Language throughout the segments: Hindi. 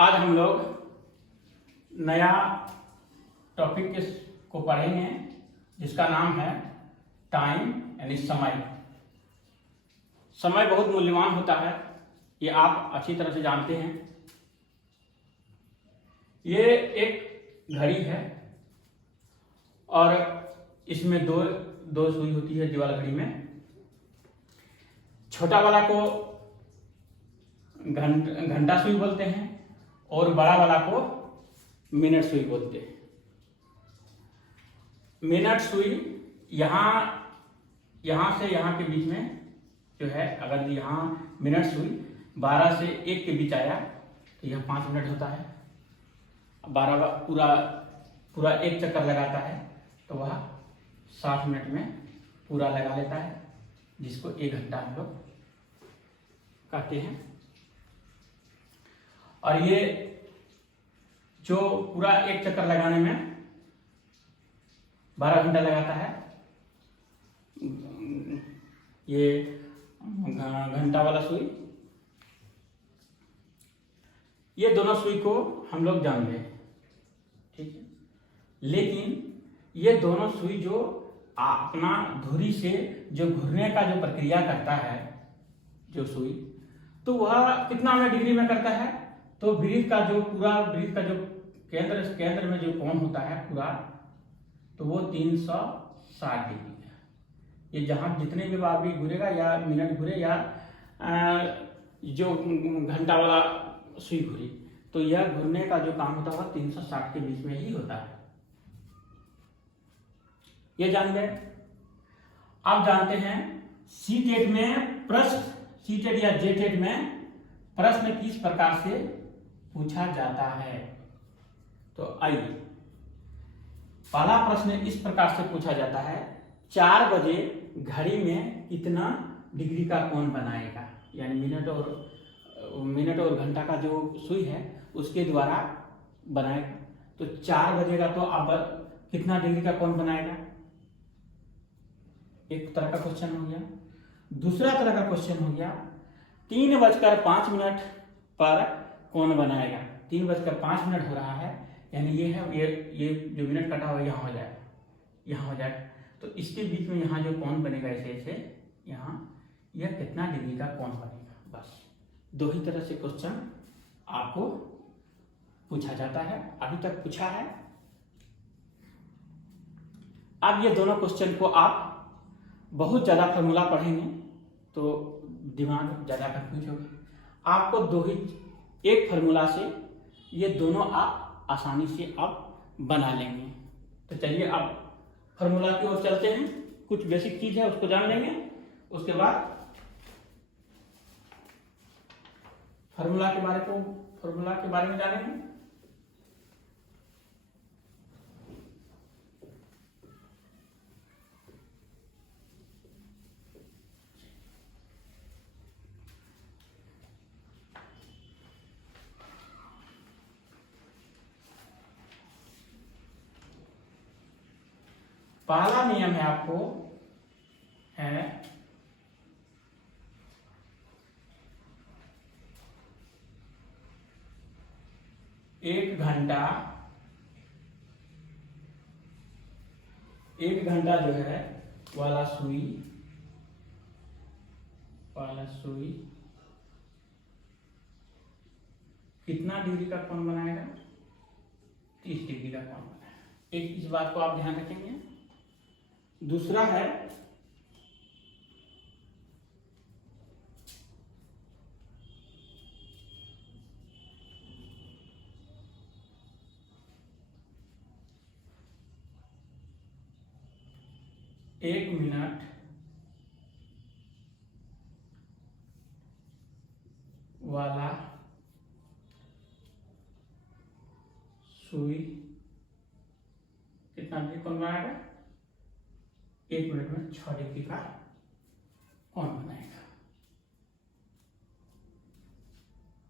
आज हम लोग नया टॉपिक को पढ़ेंगे जिसका नाम है टाइम यानी समय। समय बहुत मूल्यवान होता है, ये आप अच्छी तरह से जानते हैं। ये एक घड़ी है और इसमें दो सुई होती है दीवार घड़ी में। छोटा वाला को घंटा सुई बोलते हैं और बड़ा वाला को मिनट सुई बोलते हैं। मिनट सुई यहाँ से यहाँ के बीच में जो है, अगर यहाँ मिनट सुई 12 से 1 के बीच आया तो यह 5 मिनट होता है। 12 पूरा एक चक्कर लगाता है तो वह 60 मिनट में पूरा लगा लेता है, जिसको 1 घंटा हम लोग कहते हैं। और ये जो पूरा एक चक्कर लगाने में 12 घंटा लगाता है, ये घंटा वाला सुई, ये दोनों सुई को हम लोग जान गए, ठीक है। लेकिन ये दोनों सुई जो अपना धुरी से जो घूरने का जो प्रक्रिया करता है जो सुई, तो वह कितना में डिग्री में करता है, तो वृत्त का जो केंद्र में जो कोण होता है पूरा, तो वो 360 डिग्री है। ये जहां जितने भी बार भी घूरेगा, या मिनट घूरे या जो घंटा वाला सुई घूरी, तो यह घूरने का जो काम होता है 360 के बीच में ही होता है। ये जान गए। आप जानते हैं सीटेट में प्रश्न, सीटेट या जेटेट में प्रश्न किस प्रकार से पूछा जाता है। तो आइए, पहला प्रश्न इस प्रकार से पूछा जाता है, 4 बजे घड़ी में कितना डिग्री का कोण बनाएगा, यानी मिनट और घंटा का जो सुई है उसके द्वारा बनाएगा। तो 4 बजेगा तो अब कितना डिग्री का कोण बनाएगा, एक तरह का क्वेश्चन हो गया। दूसरा तरह का क्वेश्चन हो गया, 3:05 पर कोण बनाएगा। 3:05 हो रहा है, यानी ये है, ये जो मिनट कटा हुआ यहाँ हो जाएगा। तो इसके बीच में यहाँ जो कोण बनेगा ऐसे यहाँ, यह कितना डिग्री का कोण बनेगा। बस 2 ही तरह से क्वेश्चन आपको पूछा जाता है, अभी तक पूछा है। अब ये दोनों क्वेश्चन को आप बहुत ज्यादा फॉर्मूला पढ़ेंगे तो दिमाग ज्यादा कंफ्यूज होगा। आपको एक फॉर्मूला से ये दोनों आप आसानी से आप बना लेंगे। तो चलिए अब फॉर्मूला की ओर चलते हैं। कुछ बेसिक चीज है उसको जान लेंगे, उसके बाद फॉर्मूला के बारे में जानेंगे। पहला नियम है आपको है एक घंटा जो है वाला सुई कितना डिग्री का कोण बनाएगा, 30 डिग्री का कोण बनाएगा। एक इस बात को आप ध्यान रखेंगे। दूसरा है एक मिनट वाला सुई कितना डिग्री कोण बनाएगा, 1 मिनट में 6 डिग्री का कोण बनाएगा।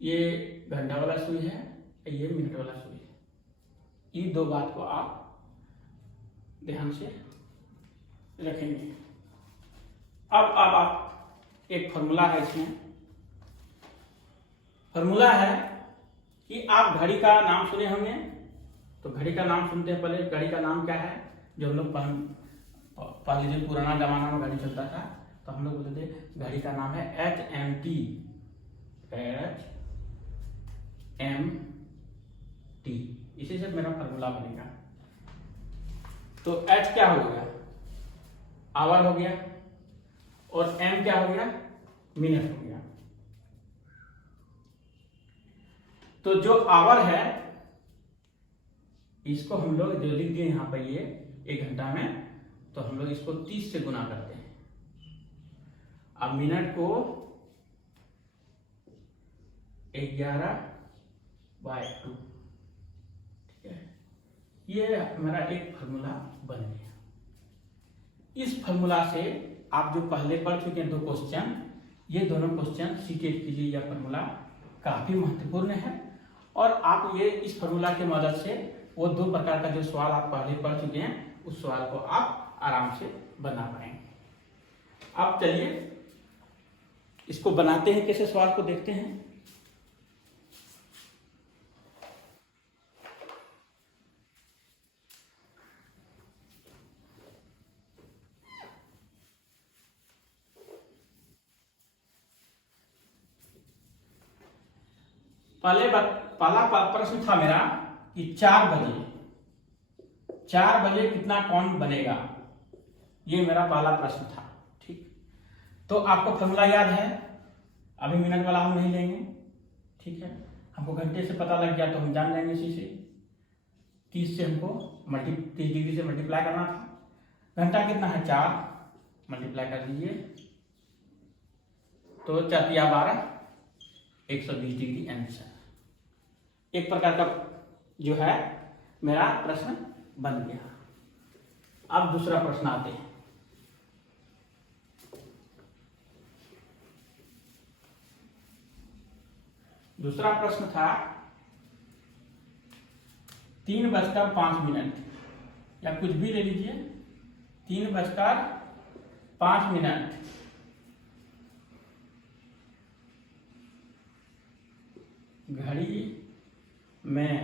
ये घंटा वाला सुई है, ये मिनट वाला सुई है। ये 2 बात को आप ध्यान से रखेंगे। अब आप एक फॉर्मूला है, इसमें फॉर्मूला है कि आप घड़ी का नाम सुने होंगे। तो घड़ी का नाम सुनते हैं, पहले घड़ी का नाम क्या है? जो हम लोग पहले जो पुराना जमाना में घड़ी चलता था तो हम लोग बोलते थे घड़ी का नाम है HMT। HMT, इसी से मेरा फॉर्मूला बनेगा। तो H क्या हो गया? आवर हो गया, और M क्या हो गया? मिनट हो गया। तो जो आवर है इसको हम लोग जो लिख दिए यहाँ पर ये 1 घंटा में, तो हम लोग इसको 30 से गुना करते हैं। अब मिनट को 11/2, ठीक है। ये मेरा एक फार्मूला बन गया। इस फार्मूला से आप जो पहले पढ़ चुके हैं 2 क्वेश्चन, ये दोनों क्वेश्चन सीटेट के लिए यह फार्मूला काफी महत्वपूर्ण है। और आप ये इस फार्मूला की मदद से वो 2 प्रकार का जो सवाल आप पहले पढ़ चुके हैं उस सवाल को आप आराम से बना पाएंगे। अब चलिए इसको बनाते हैं, कैसे सवाल को देखते हैं। पहला प्रश्न था मेरा कि 4 बजे कितना कौन बनेगा, ये मेरा पहला प्रश्न था। ठीक, तो आपको फॉर्मूला याद है, अभी मिनट वाला हम नहीं लेंगे, ठीक है। हमको घंटे से पता लग गया तो हम जान जाएंगे इसी से। 30 से हमको 30 डिग्री से मल्टीप्लाई करना था। घंटा कितना है? 4, मल्टीप्लाई कर दीजिए, तो 4 × 12 120 डिग्री आंसर। एक प्रकार का जो है मेरा प्रश्न बन गया। अब दूसरा प्रश्न आते हैं। दूसरा प्रश्न था 3:05 या कुछ भी ले लीजिए, 3:05 घड़ी में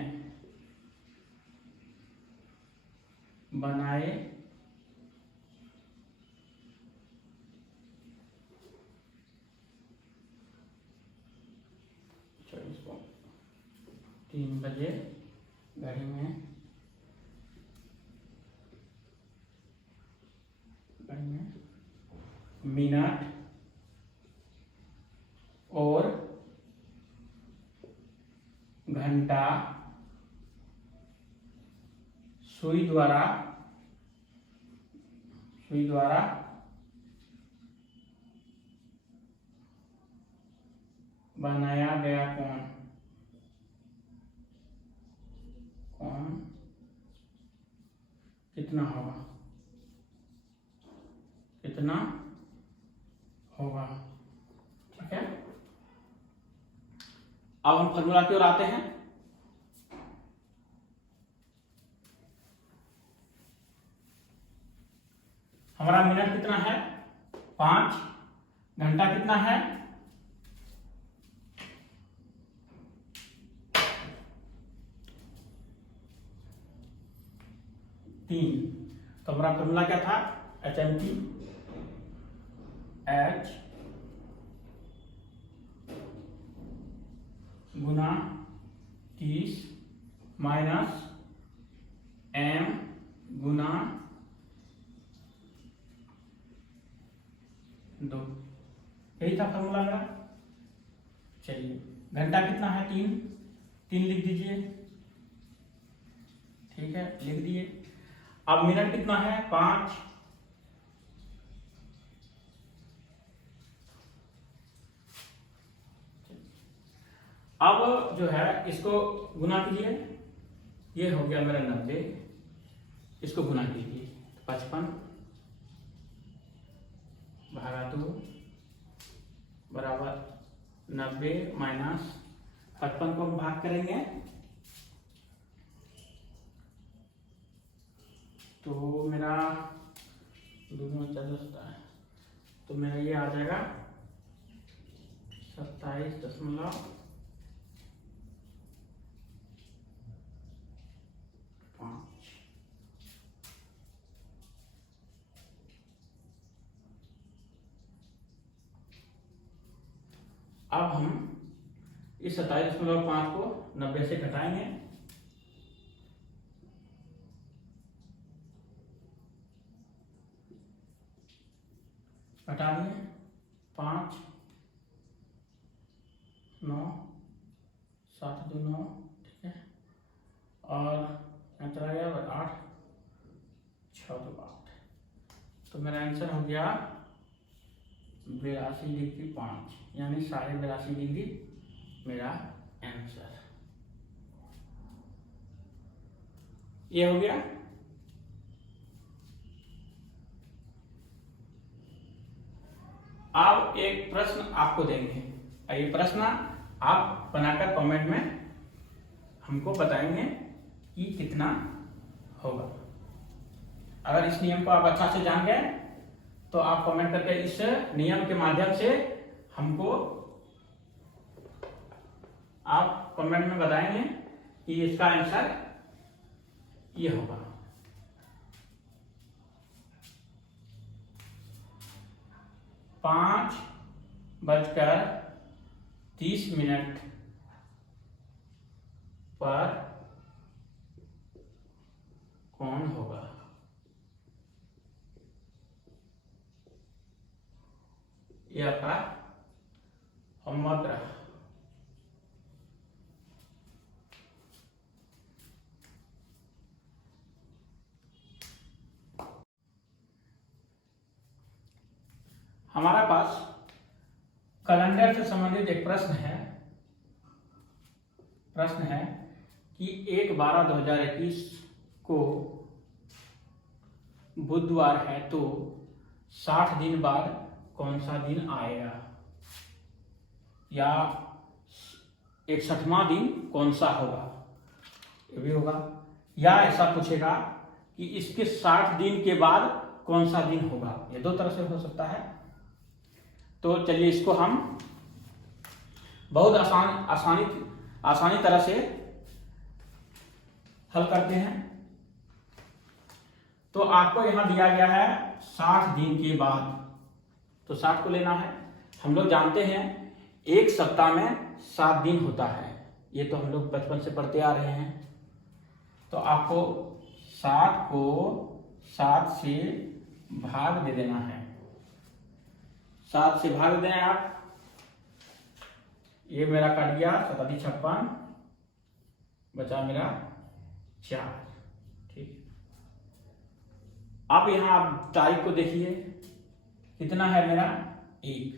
बनाए इसको 3 बजे घड़ी में मिनट और घंटा सुई द्वारा बनाया गया कोण कितना होगा, ठीक है। अब हम फॉर्मूला की ओर आते हैं। हमारा मिनट कितना है? 5, घंटा कितना है? 3। तो हमारा फॉर्मूला क्या था? HMT, H गुना 30 माइनस M गुना 2, यही था फॉर्मूला मेरा। चलिए, घंटा कितना है? 3 लिख दीजिए, ठीक है, लिख दिए। अब मिनट कितना है? 5। अब जो है इसको गुना कीजिए, ये हो गया मेरा 90, इसको गुना कीजिए, 55 भागा 2 बराबर 90 माइनस 55 को हम भाग करेंगे तो मेरा 2×4 है, तो मेरा ये आ जाएगा 27.5 अब हम इस 27.5 को 90 से घटाएंगे। घटा दिए 5 9 7 2 9, ठीक है, और यहाँ चला गया 8 6 2 8, तो मेरा आंसर हो गया 82.5, यानी 82.5 मेरा आंसर ये हो गया। अब एक प्रश्न आपको देंगे, ये प्रश्न आप बनाकर कमेंट में हमको बताएंगे कि कितना होगा। अगर इस नियम को आप अच्छा से जान गए तो आप कमेंट करके इस नियम के माध्यम से हमको आप कमेंट में बताएंगे कि इसका आंसर ये होगा। 5:30 पर कौन होगा? ये आपका होमवर्क रहा। हमारा पास कैलेंडर से संबंधित एक प्रश्न है कि 1/12/2021 को बुधवार है तो 60 दिन बाद कौन सा दिन आएगा, या 61वां दिन कौन सा होगा, ये भी होगा। या ऐसा पूछेगा कि इसके 60 दिन के बाद कौन सा दिन होगा। ये दो तरह से हो सकता है। तो चलिए इसको हम बहुत आसानी तरह से हल करते हैं। तो आपको यहां दिया गया है 60 दिन के बाद, तो 60 को लेना है। हम लोग जानते हैं एक सप्ताह में 7 दिन होता है, ये तो हम लोग बचपन से पढ़ते आ रहे हैं। तो आपको 60 को 7 से भाग दे देना है। 7 से भाग दें आप, ये मेरा कट गया 5756, बचा मेरा 4, ठीक। अब यहां आप तारीख को देखिए, कितना है मेरा 1।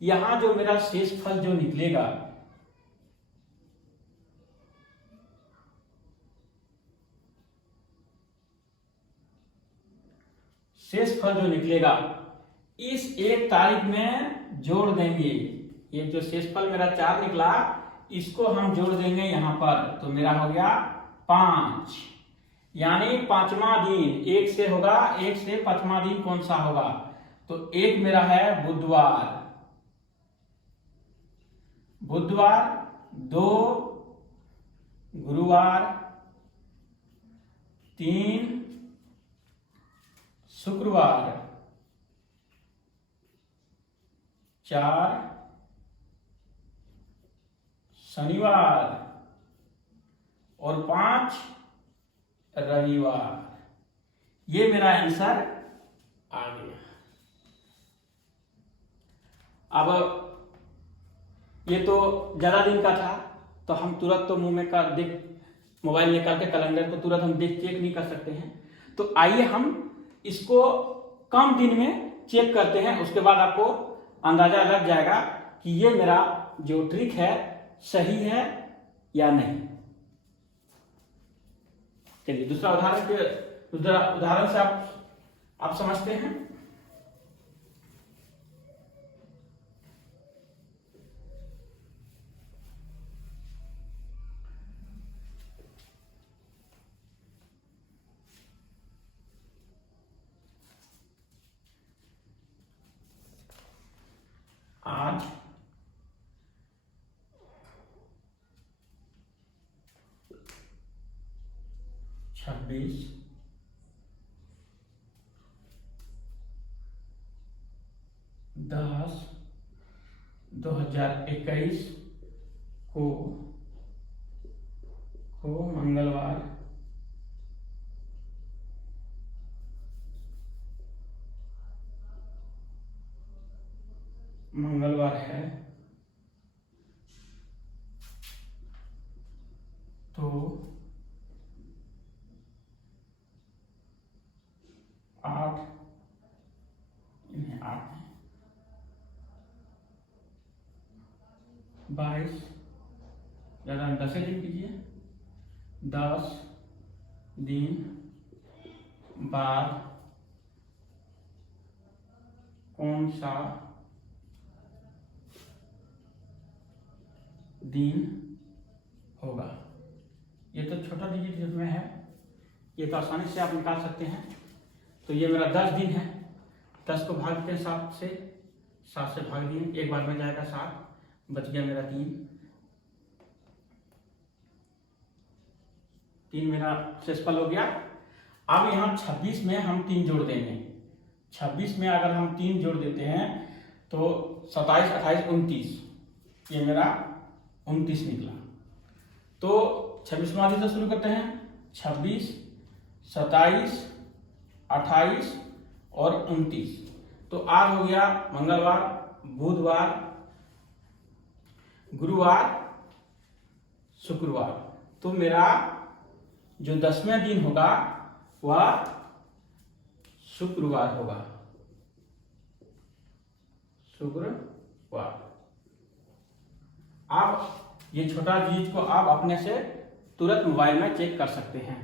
यहां जो मेरा शेष फल जो निकलेगा, शेष फल जो निकलेगा इस 1 तारीख में जोड़ देंगे। ये जो शेषफल मेरा 4 निकला, इसको हम जोड़ देंगे यहां पर, तो मेरा हो गया 5, यानी 5वां दिन 1 से होगा। 1 से 5वां दिन कौन सा होगा? तो 1 मेरा है बुधवार, 2 गुरुवार, 3 शुक्रवार, 4 शनिवार और 5 रविवार। ये मेरा आंसर आ गया। अब ये तो ज्यादा दिन का था, तो हम तुरंत तो मुंह में कर देख मोबाइल निकाल के कैलेंडर को तुरंत हम देख चेक नहीं कर सकते हैं। तो आइए हम इसको कम दिन में चेक करते हैं, उसके बाद आपको अंदाजा लग जाएगा कि ये मेरा जो ट्रिक है सही है या नहीं। चलिए दूसरा उदाहरण से आप समझते हैं। आज 26/10/2021 2021 को मंगलवार है, तो 8 22 ज़्यादा 10 दिन कीजिए, 10 दिन बाद कौन सा दिन होगा। ये तो छोटा डिजिट में है, ये तो आसानी से आप निकाल सकते हैं। तो ये मेरा 10 दिन है, 10 को भाग देते हैं 7 से, 7 से भाग दिए, एक बार में जाएगा 7, बच गया मेरा 3 मेरा शेषफल हो गया। अब यहाँ 26 में हम 3 जोड़ देंगे। 26 में अगर हम 3 जोड़ देते हैं तो 27, 28, 29, ये मेरा 29 निकला। तो 26वां आदि से शुरू करते हैं, 26, 27, 28 और 29। तो आज हो गया मंगलवार, बुधवार, गुरुवार, शुक्रवार। तो मेरा जो 10वें दिन होगा वह शुक्रवार होगा, शुक्रवार। आप ये छोटा चीज को आप अपने से तुरंत मोबाइल में चेक कर सकते हैं।